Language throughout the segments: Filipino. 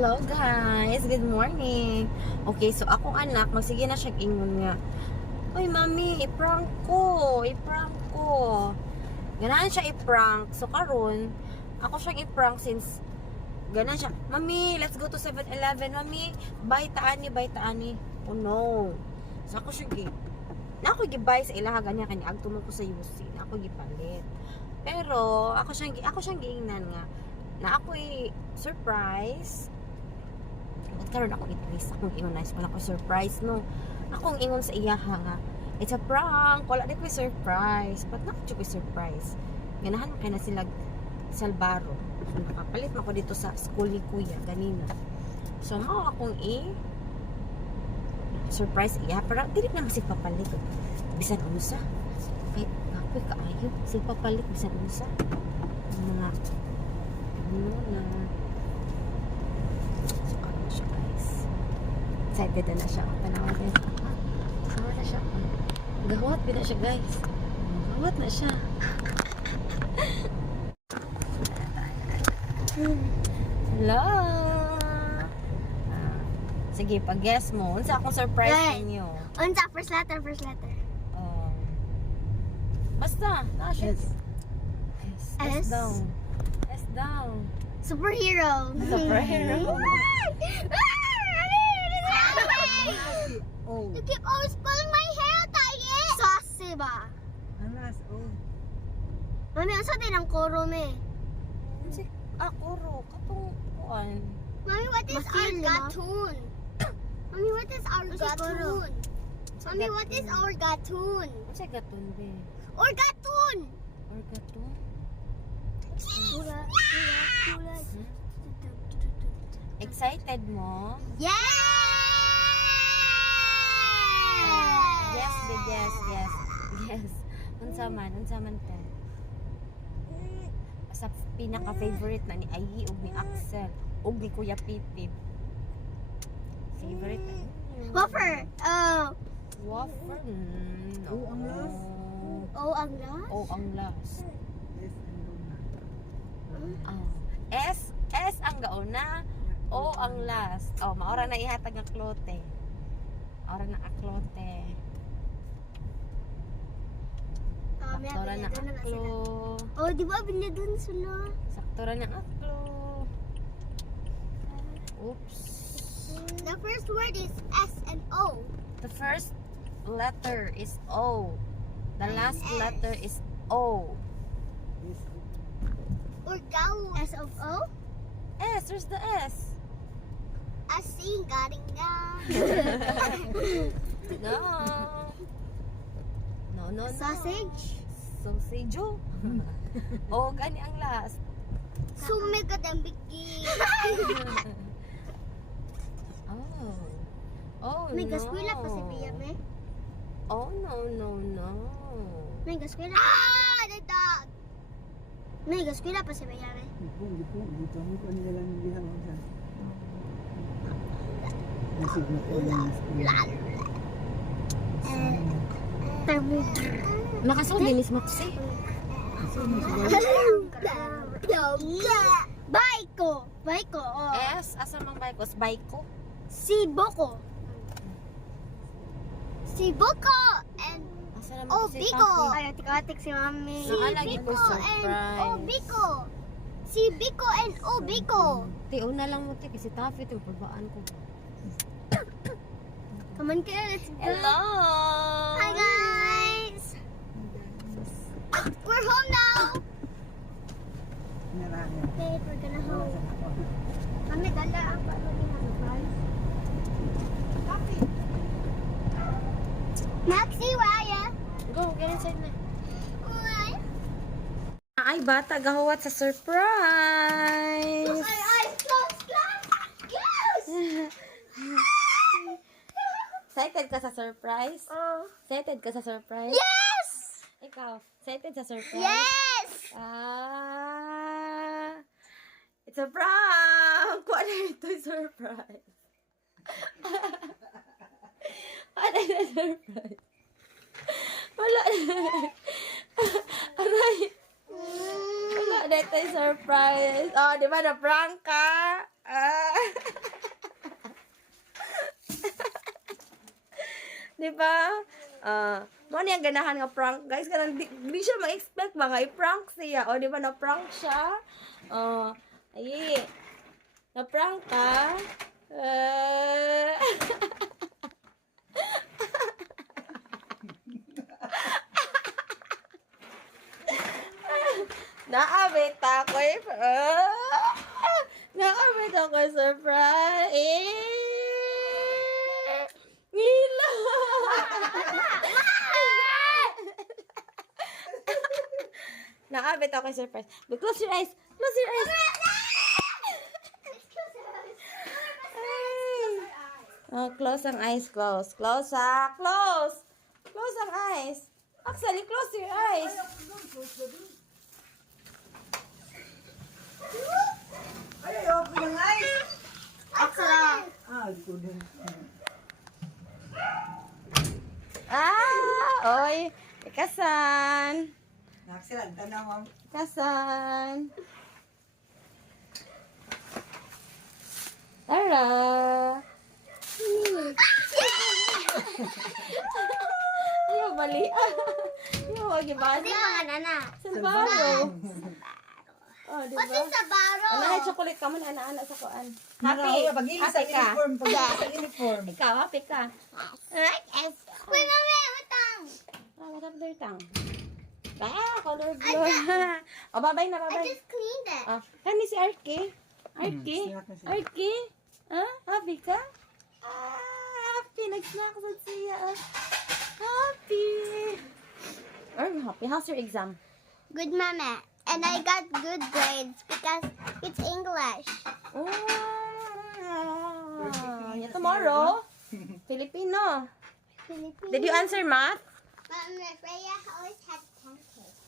Hello guys, good morning. Okay, so akong anak, magsige na siya ingon nga. Uy mami, i-prank ko. Ganahan siya i-prank. So karon, ako siyang i-prank since ganahan siya. Mami, let's go to 7-Eleven. Mami, buy taani. Oh no. So ako siya na ako gibay sa ilaha ganya kanya agtuman ko sa UC. Na ako gipalit. Pero ako siyang giingnan nga na ako'y surprise. At karon ako i-twist akong ingon nice wala ko surprise no. Akong ingon sa iyaha nga it's a prank, wala dit may surprise. But nakadyo ko surprise. Ganahan kay na sila Salbaro. So nakapalit man ko dito sa school ni Kuya ganina. So mao akong surprise iya pero dili na kasi papalit. Bisan unsa. Kay ako'y kaayo sila papalit bisan unsa. Mga na so ano siya guys, excited na siya tanawa din tanawa na siya gawat na siya guys, gawat na siya. Hello, sige pag-guess mo unsa akong surprise ninyo. Unsa first letter basta na siya S down superhero. Oh. You keep always pulling my hair, Taye. Saucy ba? Anas, oh. Mami, asa din ang koro me? Si Akuro katong kuan. Mami, what is our cartoon? Mami, what is our cartoon? Mami, what is our cartoon? Unsa gaton be? Or cartoon? Or gaton? Excited mo? Yes! Yes, big yes. Unsa man to? Sa pinaka-favorite na ni Ayi ug ni Axel ug ni Kuya Pipip. Favorite na. Wafer. Wafer. No. Oh, ang last. Oh, ang last? Oh, ang last. Yes, and Luna. S ang gauna. O ang last. Oh, maora na ihatag ang klote. Maora na aklote. Saktora na aklo. Oh, di ba binadun sila? Saktora na aklo. Oops. The first word is S and O. The first letter is O. The last S. letter is O. Yes, Or gaw. S of O? S, there's the S. Asing galing na. No. Sausage? Sausage. O, gani ang last. Sume ka ng bigi. Oh, May no. gaskwila pa si Bia, me. Oh, no. May gaskwila. Ah! The dog! May gaskwila pa si Bia, me. Gipon. Dito mo nila lang yung diha mo sa. Nasig na ko lang. Nakasong dinis Maxi. Baiko! Oh. S, asa mang baykos? Bayko? Siboko and Asa naman si Biko. Taffy? Ay, atik-atik si Mami. Naalagi ko surprise. and Biko. Si Biko and Biko. Ti, una lang mo ti, kasi Taffy, ito yung pagbaan ko. Come on, kaya, let's go. Hello! Hi, guys. We're home now. Naranya. Okay, we're gonna home. Mami, ganda ang pagkakas na surprise. Maxi, Raya. Go, get inside na. Uy. Ay, bata, gahuwat sa surprise! Close. Excited ka sa surprise? Excited ka sa surprise? Yes! Ikaw, excited sa surprise? Yes! It's a prank! Ano ito yung surprise? Ano yung surprise? Wala Aray! Wala na ito yung surprise. Oh, di ba na-prank ka? Ah. Di ba? Mo niya ganahan nga prank. Guys, kanang di siya ma-expect ba nga i-prank siya. O, di ba na-prank siya? Ay. Na-prank ka? Naabit ako naabit ako surprise. Ngila. Naabit ako surprise. But close your eyes. Close your eyes. Close ang eyes. Close. Close ha. Close. Close ang eyes. Actually, close your eyes. Ay, open yung eyes. Excellent. Di ko din. Oy. Ikasan. Excellent. Tanaw, ma'am. Ikasan. Tara. Ayaw, bali. Ayaw, wag ibasa. Hindi mga nana. Salbaro. Oh, di What ba? is the bottle? Ano, chocolate ka mo na ana sa kuan. Happy. Happy. Pag-ilis sa Happy ka. uniform. Pag-ilis sa uniform. Ikaw, happy ka. Yes. Wait, mami, wait lang. What up there, tang? Color blue. Oh, babay na, I babay. just cleaned it. Kani si Arky? Arky? snack na siya. Arky? Happy ka? Happy. Nag-snack sa siya. Happy. Happy. How's your exam? Good, mama. And I got good grades because it's English. Oh, tomorrow? Filipino. Filipino. Did you answer math? Mama, Freya always had pancakes.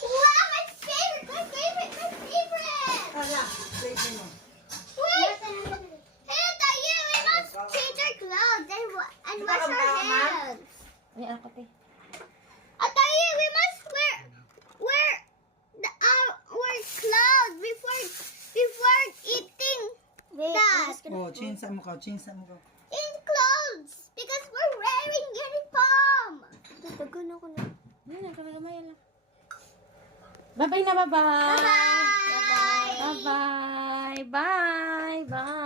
Wow, my favorite, my favorite, my favorite. Hala, plate mo. Wait. Hey, Tayo, we must change our clothes and wash our hands. Ay, ako te. Tayo, we must wear our clothes before eating that. Oh, chinsa mo ka, chinsa mo ka. In clothes because we're wearing uniform. Tatagon ako na. Yan, kamay lang. Bye-bye na, bye-bye. Bye. Bye-bye. Bye. Bye.